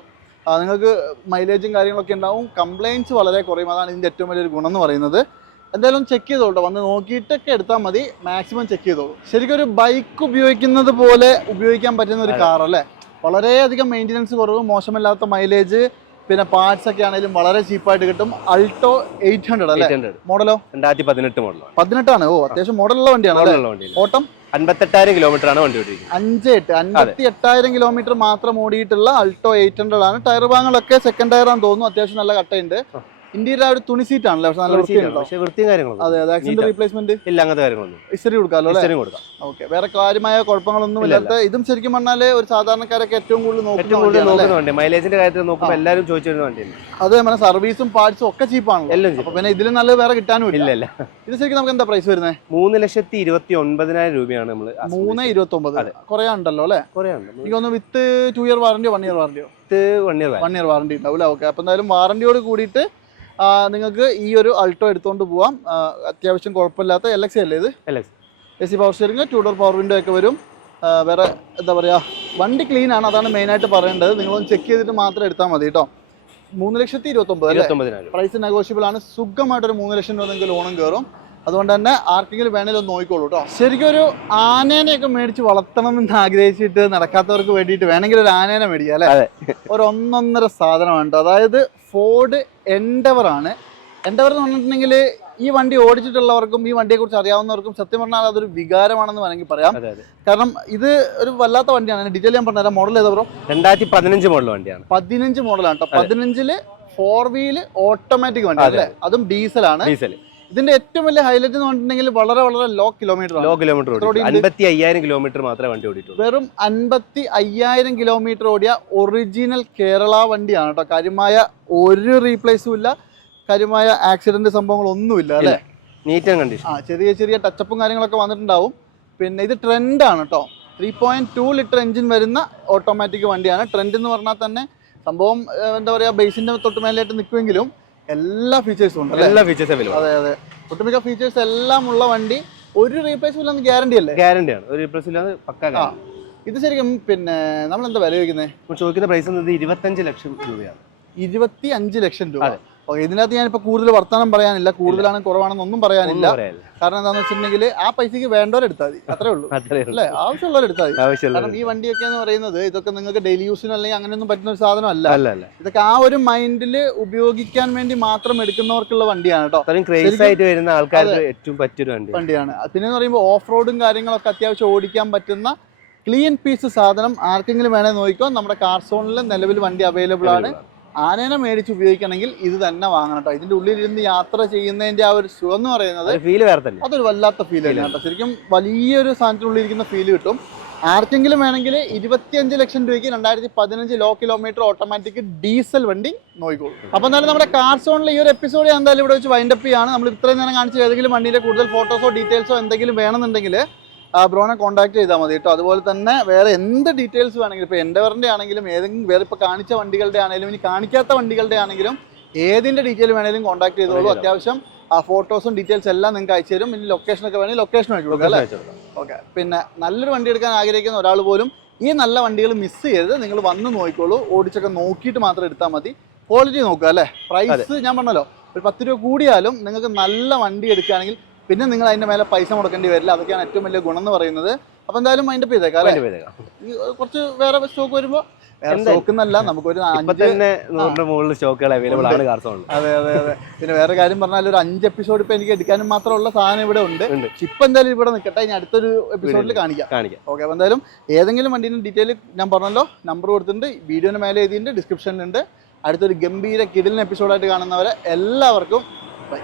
നിങ്ങൾക്ക് മൈലേജും കാര്യങ്ങളൊക്കെ ഉണ്ടാവും. കംപ്ലൈന്റ്സ് വളരെ കുറയും. അതാണ് ഇതിന്റെ ഏറ്റവും വലിയൊരു ഗുണം എന്ന് പറയുന്നത്. എന്തായാലും ചെക്ക് ചെയ്തോളൂ വന്ന് നോക്കിയിട്ടൊക്കെ എടുത്താൽ മതി. മാക്സിമം ചെക്ക് ചെയ്തോളൂ. ശരിക്കും ഒരു ബൈക്ക് ഉപയോഗിക്കുന്നത് പോലെ ഉപയോഗിക്കാൻ പറ്റുന്ന ഒരു കാർ അല്ലേ? വളരെയധികം മെയിന്റെനൻസ് കുറവ് മോശമില്ലാത്ത മൈലേജ് പിന്നെ പാർട്സ് ഒക്കെ ആണെങ്കിലും വളരെ ചീപ്പായിട്ട് കിട്ടും. അൾട്ടോ എയ്റ്റ് ഹൺഡ്രഡ് അല്ലേ? മോഡലോ രണ്ടായിരത്തി പതിനെട്ട് മോഡൽ പതിനെട്ടാണ്. ഓ അത്യാവശ്യം മോഡലുള്ള വണ്ടിയാണ് ഓട്ടം? അൻപത്തെട്ടായിരം കിലോമീറ്റർ ആണ് വണ്ടി ഓടിക്കുന്നത് അഞ്ച് എട്ട്. അൻപത്തി എട്ടായിരം കിലോമീറ്റർ മാത്രം ഓടിയിട്ടുള്ള അൾട്ടോ എയ്റ്റ് ഹൺഡ്രഡ് ആണ്. ടയർ ഭാഗങ്ങളൊക്കെ സെക്കൻഡ് ടയർ ആണെന്ന് തോന്നുന്നു. അത്യാവശ്യം നല്ല കട്ടയുണ്ട്. ഇന്ത്യയുടെ ഒരു തുണി സീറ്റ് ആണല്ലേ? പക്ഷെ നല്ല വൃത്തിയുണ്ടോ. പക്ഷേ വൃത്തിയും കാര്യങ്ങളും അതെ അതെ. ആക്സിഡന്റ് റീപ്ലേസ്മെന്റ് ഇല്ല അങ്ങനത്തെ കാര്യങ്ങളൊന്നും ഇസ്റ്ററി കൊടുക്കാമല്ലോ ഇസ്റ്ററി കൊടുക്കാം. ഓക്കെ വേറെ കാര്യമായ കുഴപ്പങ്ങളൊന്നും ഇല്ലാത്ത ഇതും ശരിക്കും പറഞ്ഞാൽ ഒരു സാധാരണക്കാരൊക്കെ ഏറ്റവും കൂടുതൽ ഏറ്റവും കൂടുതൽ നോക്കുന്ന വണ്ടി മൈലേജിന്റെ കാര്യത്തിൽ നോക്കുമ്പോൾ എല്ലാവരും ചോദിച്ചിരുന്ന വണ്ടിയാണ് അത് നമ്മുടെ സർവീസും പാർട്സും ഒക്കെ ചീപ്പാണല്ലോ എല്ലാം അപ്പൊ പിന്നെ ഇതിലും നല്ലത് വേറെ കിട്ടാനും ഇല്ല ഇത് ശരിക്കും നമുക്ക് എന്താ പ്രൈസ് വരുന്നത് മൂന്ന് ലക്ഷത്തി ഇരുപത്തി ഒൻപതിനായിരം രൂപയാണ് നമ്മൾ മൂന്ന് ഇരുപത്തി ഒമ്പത്. കുറേ ഉണ്ടല്ലോ അല്ലേ? കുറേ എനിക്ക് തോന്നുന്നു വിത്ത് ടു ഇയർ വാറന്റിയോ one year വാറന്റിയോ one year one year warranty ഉണ്ടാവില്ല ഓക്കെ അപ്പോൾ എന്തായാലും വാറണ്ടിയോട് കൂടിയിട്ട് നിങ്ങൾക്ക് ഈ ഒരു അൾട്ടോ എടുത്തുകൊണ്ട് പോവാം. അത്യാവശ്യം കുഴപ്പമില്ലാത്ത എൽ എക്സ് അല്ലേ ഇത്? LX. A C power steering two door power window ഒക്കെ വരും. വേറെ എന്താ പറയുക വണ്ടി ക്ലീൻ ആണ് അതാണ് മെയിൻ ആയിട്ട് പറയേണ്ടത്. നിങ്ങളൊന്ന് ചെക്ക് ചെയ്തിട്ട് മാത്രം എടുത്താൽ മതി കേട്ടോ മൂന്ന് ലക്ഷത്തി ഇരുപത്തൊമ്പത് പ്രൈസ് നെഗോഷ്യബിൾ ആണ്. സുഖമായിട്ട് ഒരു മൂന്ന് ലക്ഷം രൂപ നിങ്ങൾക്ക് ലോണും കയറും അതുകൊണ്ട് തന്നെ ആർക്കെങ്കിലും വേണേലും ഒന്ന് നോക്കിക്കോളൂ കേട്ടോ ശരിക്കും ഒരു ആനേനെയൊക്കെ മേടിച്ച് വളർത്തണം എന്ന് ആഗ്രഹിച്ചിട്ട് നടക്കാത്തവർക്ക് വേണ്ടിയിട്ട് വേണമെങ്കിൽ ഒരു ആനേനെ മേടിക്കാം അല്ലേ? ഒരു ഒന്നൊന്നര സാധനമാണ് അതായത് ഫോർഡ് എൻഡവർ ആണ്. എൻഡവർ എന്ന് പറഞ്ഞിട്ടുണ്ടെങ്കിൽ ഈ വണ്ടി ഓടിച്ചിട്ടുള്ളവർക്കും ഈ വണ്ടിയെ കുറിച്ച് അറിയാവുന്നവർക്കും സത്യം പറഞ്ഞാൽ അതൊരു വികാരമാണെന്ന് വേണമെങ്കിൽ പറയാം. കാരണം ഇത് ഒരു വല്ലാത്ത വണ്ടിയാണ്. ഡീറ്റെയിൽ ഞാൻ പറഞ്ഞുതരാം മോഡൽ ഏതാ ബ്രോ രണ്ടായിരത്തി പതിനഞ്ച് മോഡൽ വണ്ടിയാണ്. പതിനഞ്ച് മോഡലാണ് കേട്ടോ. പതിനഞ്ചിൽ ഫോർ വീൽ ഓട്ടോമാറ്റിക് വണ്ടി അല്ലേ? അതും ഡീസലാണ് ഡീസൽ ഇതിന്റെ ഏറ്റവും വലിയ ഹൈലൈറ്റ് എന്ന് പറഞ്ഞിട്ടുണ്ടെങ്കിൽ വളരെ വളരെ ലോ കിലോമീറ്റർ ലോ കിലോമീറ്റർ? അൻപത്തി അയ്യായിരം കിലോമീറ്റർ മാത്രമേ വണ്ടി ഓടിയിട്ടുള്ളൂ. വെറും അൻപത്തി അയ്യായിരം കിലോമീറ്റർ ഓടിയ ഒറിജിനൽ കേരള വണ്ടിയാണ് കേട്ടോ കാര്യമായ ഒരു റീപ്ലേസും ഇല്ല. കാര്യമായ ആക്സിഡന്റ് സംഭവങ്ങളൊന്നുമില്ല അല്ലേ? നീറ്റ് ആൻഡ് കണ്ടീഷൻ ആ ചെറിയ ചെറിയ ടച്ചപ്പും കാര്യങ്ങളൊക്കെ വന്നിട്ടുണ്ടാവും. പിന്നെ ഇത് ട്രെൻഡാണ് കേട്ടോ three point two litre engine വരുന്ന ഓട്ടോമാറ്റിക് വണ്ടിയാണ്. ട്രെൻഡ് എന്ന് പറഞ്ഞാൽ തന്നെ സംഭവം എന്താ പറയുക ബേസിന്റെ തൊട്ട് മേലായിട്ട് നിൽക്കുമെങ്കിലും എല്ലാ ഫീച്ചേഴ്സും ഉണ്ട് എല്ലാ ഫീച്ചേഴ്സ് അവൈലബിൾ അതെ അതെ. ഒട്ടുമിക്ക ഫീച്ചേഴ്സ് എല്ലാം ഉള്ള വണ്ടി ഒരു റീപ്ലേസ് ഇല്ലെന്ന് ഗ്യാരണ്ടി അല്ലേ? ഗ്യാരണ്ടി ആണ്. ഒരു റീപ്ലേസ് ഇല്ലാതെ പക്കാ. ഇത് ശരിക്കും പിന്നെ നമ്മൾ എന്താ വില ചോദിക്കുന്നത് ചോദിക്കുന്ന പ്രൈസ് എന്നത് ഇരുപത്തഞ്ച് ലക്ഷം രൂപയാണ്. ഇരുപത്തി അഞ്ച് ലക്ഷം രൂപ. ഇതിനകത്ത് ഞാനിപ്പോ കൂടുതൽ വർത്തമാനം പറയാനില്ല കൂടുതലാണ് കുറവാണെന്നൊന്നും പറയാനില്ല. ഒന്നും പറയാനില്ല. കാരണം എന്താണെന്ന് വെച്ചിട്ടുണ്ടെങ്കിൽ ആ പൈസക്ക് വേണ്ടവരെടുത്താൽ മതി. അത്രേ ഉള്ളൂ. അത്രേ ആവശ്യമുള്ളവർ അല്ലേ? ആവശ്യമുള്ളവരെടുത്താൽ മതി. കാരണം ഈ വണ്ടിയൊക്കെ എന്ന് പറയുന്നത് ഇതൊക്കെ നിങ്ങൾക്ക് ഡെയിലി യൂസിന് അല്ലെങ്കിൽ അങ്ങനെയൊന്നും പറ്റുന്ന ഒരു സാധനമല്ല. അല്ല അല്ല. ഇതൊക്കെ ആ ഒരു മൈൻഡിൽ ഉപയോഗിക്കാൻ വേണ്ടി മാത്രം എടുക്കുന്നവർക്കുള്ള വണ്ടിയാണ് കേട്ടോ. ആയിട്ട് വരുന്ന ആൾക്കാർക്ക് ഏറ്റവും പറ്റിയൊരു വണ്ടി വണ്ടിയാണ്. പിന്നെ എന്ന് പറയുമ്പോൾ ഓഫ് റോഡും കാര്യങ്ങളൊക്കെ അത്യാവശ്യം ഓടിക്കാൻ പറ്റുന്ന ക്ലീൻ പീസ് സാധനം ആർക്കെങ്കിലും വേണേൽ നോക്കിക്കോ നമ്മുടെ കാർ സോണിൽ നിലവിൽ വണ്ടി അവൈലബിൾ ആണ്. ആനേനെ മേടിച്ച് ഉപയോഗിക്കണമെങ്കിൽ ഇത് തന്നെ വാങ്ങണം കേട്ടോ. ഇതിന്റെ ഉള്ളിൽ ഇരുന്ന് യാത്ര ചെയ്യുന്നതിന്റെ ആ ഒരു സുഖം എന്ന് പറയുന്നത് ഫീൽ വേറെ തന്നെ. അതൊരു വല്ലാത്ത ഫീൽ ആണ് കേട്ടോ. ശരിക്കും വലിയൊരു സാധനത്തിനുള്ളിൽ ഇരിക്കുന്ന ഫീൽ കിട്ടും. ആർക്കെങ്കിലും വേണമെങ്കിൽ ഇരുപത്തിയഞ്ച് ലക്ഷം രൂപയ്ക്ക് രണ്ടായിരത്തി പതിനഞ്ച് ലോ കിലോമീറ്റർ ഓട്ടോമാറ്റിക് ഡീസൽ വണ്ടി നോക്കിക്കോളൂ. അപ്പോൾ എന്തായാലും നമ്മുടെ കാർ സോണിൽ ഈ ഒരു എപ്പിസോഡ് ഞാൻ എന്തായാലും ഇവിടെ വെച്ച് വൈൻഡപ്പ് ചെയ്യാണ്. നമ്മൾ ഇത്രയും നേരം കാണിച്ച ഏതെങ്കിലും വണ്ടിയിലെ കൂടുതൽ ഫോട്ടോസോ ഡീറ്റെയിൽസോ എന്തെങ്കിലും വേണമെന്നുണ്ടെങ്കിൽ ബ്രോനെ കോൺടാക്ട് ചെയ്താൽ മതി കേട്ടോ. അതുപോലെ തന്നെ വേറെ എന്ത് ഡീറ്റെയിൽസ് വേണമെങ്കിലും ഇപ്പോൾ എൻഡവറിന്റെ ആണെങ്കിലും ഏതെങ്കിലും വേറെ ഇപ്പോൾ കാണിച്ച വണ്ടികളുടെ ആണെങ്കിലും ഇനി കാണിക്കാത്ത വണ്ടികളുടെ ആണെങ്കിലും ഏതിന്റെ ഡീറ്റെയിൽ വേണമെങ്കിലും കോൺടാക്ട് ചെയ്തോളൂ. അത്യാവശ്യം ആ ഫോട്ടോസും ഡീറ്റെയിൽസ് എല്ലാം നിങ്ങൾക്ക് അയച്ചു തരും. ഇനി ലൊക്കേഷനൊക്കെ വേണമെങ്കിൽ ലൊക്കേഷൻ അയച്ചു കൊടുക്കാം അല്ലേ? ഓക്കെ പിന്നെ നല്ലൊരു വണ്ടി എടുക്കാൻ ആഗ്രഹിക്കുന്ന ഒരാൾ പോലും ഈ നല്ല വണ്ടികൾ മിസ് ചെയ്ത് നിങ്ങൾ വന്ന് നോക്കിക്കോളൂ. ഓടിച്ചൊക്കെ നോക്കിയിട്ട് മാത്രം എടുത്താൽ മതി. ക്വാളിറ്റി നോക്കുക അല്ലേ? പ്രൈസ് ഞാൻ പറഞ്ഞല്ലോ ഒരു പത്ത് രൂപ കൂടിയാലും നിങ്ങൾക്ക് നല്ല വണ്ടി എടുക്കുകയാണെങ്കിൽ പിന്നെ നിങ്ങൾ അതിന്റെ മേലെ പൈസ മുടക്കേണ്ടി വരില്ല. അതൊക്കെയാണ് ഏറ്റവും വലിയ ഗുണം എന്ന് പറയുന്നത്. അപ്പൊ എന്തായാലും അതിന്റെ ചെയ്തേക്കാം അല്ലേ? കുറച്ച് വേറെ സ്റ്റോക്ക് വരുമ്പോ? വേറെ. സ്റ്റോക്ക് എന്നല്ല നമുക്കൊരു മുകളിൽ സ്റ്റോക്കുകൾ അവൈലബിൾ ആണ് അതെ അതെ അതെ. പിന്നെ വേറെ കാര്യം പറഞ്ഞാൽ ഒരു അഞ്ച് എപ്പിസോഡ് ഇപ്പൊ എനിക്ക് എടുക്കാനും മാത്രമുള്ള സാധനം ഇവിടെ ഉണ്ട്. ഇപ്പൊ എന്തായാലും ഇവിടെ നിൽക്കട്ടെ ഇനി അടുത്തൊരു എപ്പിസോഡിൽ കാണിക്കാം. കാണിക്കാം. ഓക്കെ അപ്പോൾ എന്തായാലും ഏതെങ്കിലും വണ്ടീന്റെ ഡീറ്റെയിൽ ഞാൻ പറഞ്ഞല്ലോ. നമ്പർ കൊടുത്തിട്ടുണ്ട്. വീഡിയോന് മേലെ എഴുതിയിട്ടുണ്ട്. ഡിസ്ക്രിപ്ഷനിലുണ്ട് അടുത്തൊരു ഗംഭീര കിടിലിന് എപ്പിസോഡായിട്ട് കാണുന്നവരെ എല്ലാവർക്കും ബൈ